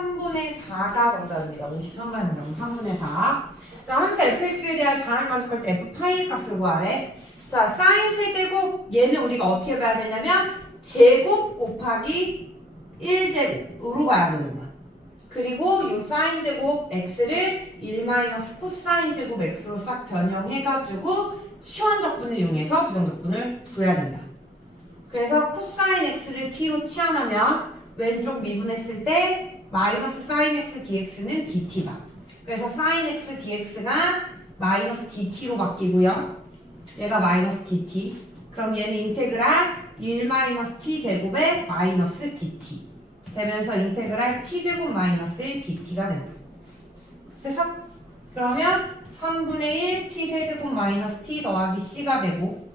3분의 4가 정답입니다. 53번 명 3분의 4. 자, 함수 fx에 대한 단을 만족할 때 f 파이 값을 구하래. 자, 사인 세제곱 얘는 우리가 어떻게 봐야 되냐면 제곱 곱하기 1제곱으로 봐야 되는 거야. 그리고 이 사인 제곱 x를 1 마이너스 코사인 제곱 x로 싹 변형해가지고 치환적분을 이용해서 부정적분을 구해야 된다. 그래서 코사인 x를 t로 치환하면 왼쪽 미분했을 때 마이너스 사인 x dx는 dt다. 그래서 사인 x dx가 마이너스 dt로 바뀌고요. 얘가 마이너스 dt. 그럼 얘는 인테그랄 1 마이너스 t 제곱에 마이너스 dt. 되면서 인테그랄 t 제곱 마이너스 1 dt가 된다. 그래서 그러면 3분의 1 t 세제곱 마이너스 t 더하기 c가 되고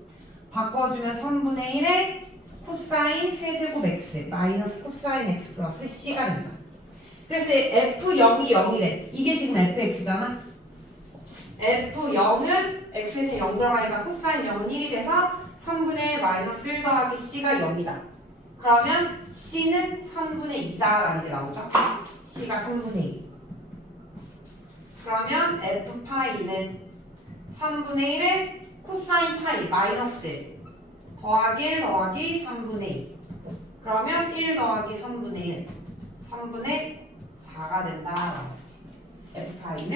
바꿔주면 3분의 1에 코사인 세제곱 마이너스 코사인 x 플러스 c가 된다. 그래서 f0이 0이래. 이게 지금 fx잖아. f0은 x에서 0 들어가니까 코사인 0은 1이 돼서 3분의 1 마이너스 1 더하기 c가 0이다. 그러면 c는 3분의 2다라는 게 나오죠. c가 3분의 2. 그러면 f 파이는 3분의 1에 코사인 파이 마이너스 1 더하기 1 더하기 3분의 2 그러면 1 더하기 3분의 1 3분의 4가 된다라는 거지 f 파이는